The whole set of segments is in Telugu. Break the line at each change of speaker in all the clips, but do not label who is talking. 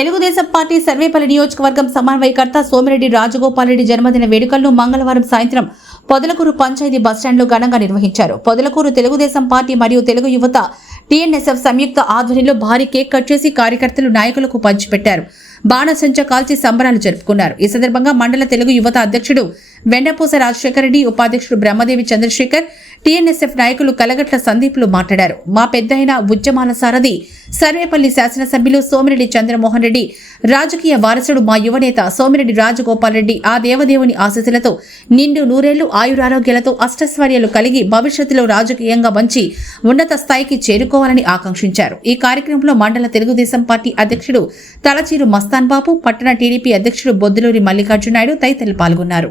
తెలుగుదేశం పార్టీ సర్వేపల్లి నియోజకవర్గం సమన్వయకర్త సోమిరెడ్డి రాజగోపాల్ రెడ్డి జన్మదిన వేడుకలను మంగళవారం సాయంత్రం పొదలకూరు పంచాయతీ బస్టాండ్లో ఘనంగా నిర్వహించారు. పొదలకూరు తెలుగుదేశం పార్టీ మరియు తెలుగు యువత టీఎన్ఎస్ఎఫ్ సంయుక్త ఆధ్వర్యంలో భారీ కేక్ కట్ చేసి కార్యకర్తలు నాయకులకు పంచిపెట్టారు. బాణసంచ కాల్చి సంబరాలు జరుపుకున్నారు. ఈ సందర్భంగా మండల తెలుగు యువత అధ్యక్షుడు వెండపూస రాజశేఖర రెడ్డి ఉపాధ్యక్షుడు బ్రహ్మదేవి చంద్రశేఖర్ టీఎన్ఎస్ఎఫ్ నాయకులు కలగట్ల సందీప్లు మాట్లాడారు. మా పెద్దయిన ఉద్యమాల సారథి సర్వేపల్లి శాసనసభ్యులు సోమిరెడ్డి చంద్రమోహన్ రెడ్డి రాజకీయ వారసుడు మా యువనేత సోమిరెడ్డి రాజగోపాల్ రెడ్డి ఆ దేవదేవుని ఆశీస్సులతో నిండు నూరేళ్ళు ఆయురారోగ్యాలతో అష్టస్వర్యాలు కలిగి భవిష్యత్తులో రాజకీయంగా మంచి ఉన్నత స్థాయికి చేరుకోవాలని ఆకాంక్షించారు. ఈ కార్యక్రమంలో మండల తెలుగుదేశం పార్టీ అధ్యక్షుడు తలచీరు మస్తాన్ బాబు పట్టణ టీడీపీ అధ్యక్షుడు బొద్దులూరి మల్లికార్జునాయుడు తదితరులు పాల్గొన్నారు.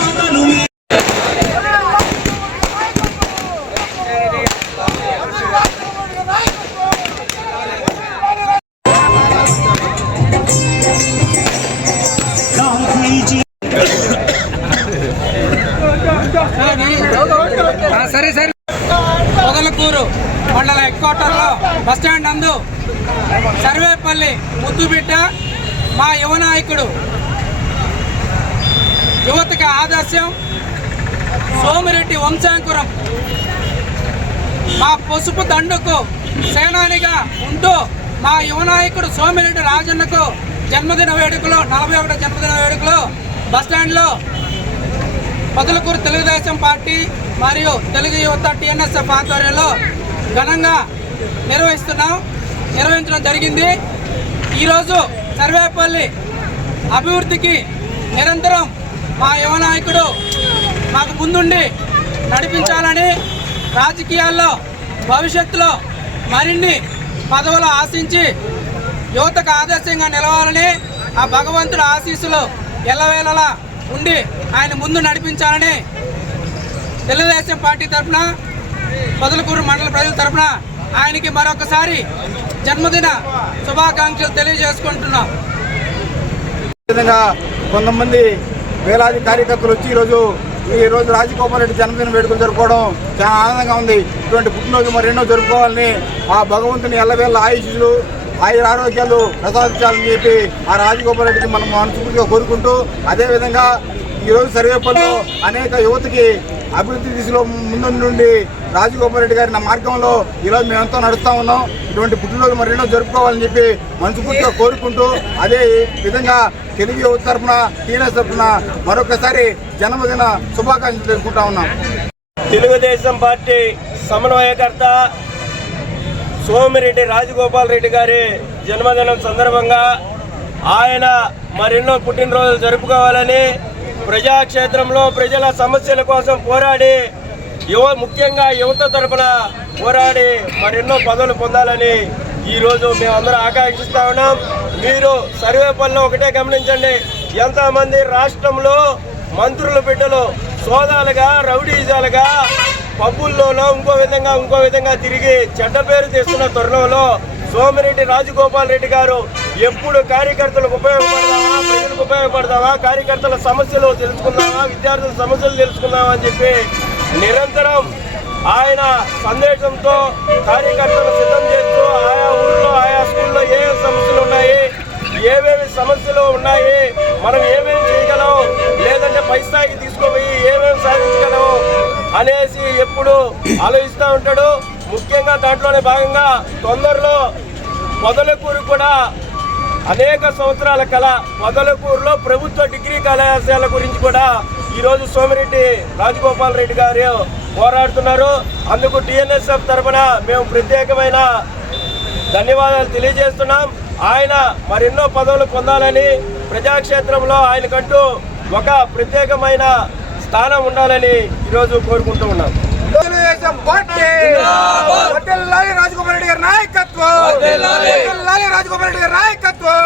సరే సరే. పొదలకూరు మండల హెడ్ క్వార్టర్లో బస్టాండ్ నందు సర్వేపల్లి ముద్దుబిడ్డ మా యువ నాయకుడు. యువతకి ఆదర్శం సోమిరెడ్డి వంశాంకురం. మా పసుపు దండుకు సేనానిగా ఉంటూ మా యువ నాయకుడు సోమిరెడ్డి రాజన్నకు జన్మదిన వేడుకలో నలభై ఒకటో జన్మదిన వేడుకలో బస్టాండ్లో పదులకూరు తెలుగుదేశం పార్టీ మరియు తెలుగు యువత టీఎన్ఎస్ఎఫ్ ఆధ్వర్యంలో ఘనంగా నిర్వహిస్తున్నాం. నిర్వహించడం జరిగింది. ఈరోజు సర్వేపల్లి అభివృద్ధికి నిరంతరం మా యువ నాయకుడు మాకు ముందుండి నడిపించాలని రాజకీయాల్లో భవిష్యత్తులో మరిన్ని పదవులు ఆశించి యువతకు ఆదర్శంగా నిలవాలని ఆ భగవంతుడు ఆశీస్సులు ఎల్లవేళలా ఉండి ఆయన ముందు నడిపించాలని తెలుగుదేశం పార్టీ తరఫున పొదలకూరు మండల ప్రజల తరఫున ఆయనకి మరొకసారి జన్మదిన శుభాకాంక్షలు తెలియజేసుకుంటున్నాం.
విధంగా కొంతమంది వేలాది కార్యకర్తలు వచ్చి ఈరోజు ఈరోజు రాజగోపాల్ రెడ్డి జన్మదిన వేడుకలు జరుపుకోవడం చాలా ఆనందంగా ఉంది. ఇటువంటి పుట్టినరోజు మరెన్నో జరుపుకోవాలని ఆ భగవంతుని ఎల్లవేళ్ళ ఆయుషులు ఆయుర ఆరోగ్యాలు ప్రసాదించాలని చెప్పి ఆ రాజగోపాల్ రెడ్డికి మనం మనస్ఫూర్తిగా కోరుకుంటూ అదేవిధంగా ఈరోజు సర్వేపల్లిలో అనేక యువతకి అభివృద్ధి దిశలో ముందుండి రాజగోపాల్ రెడ్డి గారి నా మార్గంలో ఈరోజు మేమంతా నడుస్తూ ఉన్నాం. ఇటువంటి పుట్టినరోజు మరెన్నో జరుపుకోవాలని చెప్పి మనస్ఫూర్తిగా కోరుకుంటూ అదే విధంగా తెలుగు యువత తరఫున టీఎన్ఎస్ తరఫున మరొకసారి జన్మదిన శుభాకాంక్షలు తెలుసుకుంటా ఉన్నాం.
తెలుగుదేశం పార్టీ సమన్వయకర్త సోమిరెడ్డి రాజగోపాల్ రెడ్డి గారి జన్మదినం సందర్భంగా ఆయన మరెన్నో పుట్టినరోజులు జరుపుకోవాలని ప్రజాక్షేత్రంలో ప్రజల సమస్యల కోసం పోరాడి యువ ముఖ్యంగా యువత తరపున పోరాడి మరెన్నో పదవులు పొందాలని ఈరోజు మేమందరం ఆకాంక్షిస్తా ఉన్నాం. మీరు సర్వే పనులు ఒకటే గమనించండి. ఎంతమంది రాష్ట్రంలో మంత్రుల బిడ్డలు సోదాలుగా రౌడీజాలుగా పబ్బుల్లోనో ఇంకో విధంగా ఇంకో విధంగా తిరిగి చెడ్డ పేరు తెస్తున్న తరుణంలో సోమిరెడ్డి రాజగోపాల్ రెడ్డి గారు ఎప్పుడు కార్యకర్తలకు ఉపయోగపడదావా ప్రజలకు ఉపయోగపడదావా కార్యకర్తల సమస్యలు తెలుసుకుందామా విద్యార్థుల సమస్యలు తెలుసుకుందామా అని చెప్పి నిరంతరం ఆయన సందేశంతో కార్యకర్తలు సిద్ధం చేస్తూ ఆయా ఊళ్ళో ఆయా స్కూల్లో ఏ ఎప్పుడు ఆలోచిస్తూ ఉంటాడు. ముఖ్యంగా దాంట్లోనే భాగంగా తొందరలో మొదలకూరు కూడా అనేక సంవత్సరాల కళ. మొదలకూరులో ప్రభుత్వ డిగ్రీ కళాశాల గురించి కూడా ఈరోజు సోమిరెడ్డి రాజగోపాల్ రెడ్డి గారు పోరాడుతున్నారు. అందుకు టిఎన్ఎస్ఎఫ్ తరఫున మేము ప్రత్యేకమైన ధన్యవాదాలు తెలియజేస్తున్నాం. ఆయన మరెన్నో పదవులు పొందాలని ప్రజాక్షేత్రంలో ఆయనకంటూ ఒక ప్రత్యేకమైన స్థానం ఉండాలని ఈరోజు కోరుకుంటూ ఉన్నాం.
తెలుగుదేశం పార్టీ. పటేల్ లాలి రాజగోపాల్ రెడ్డి గారి నాయకత్వం. పటేల్ లాలి రాజగోపాల్ రెడ్డి గారి నాయకత్వం.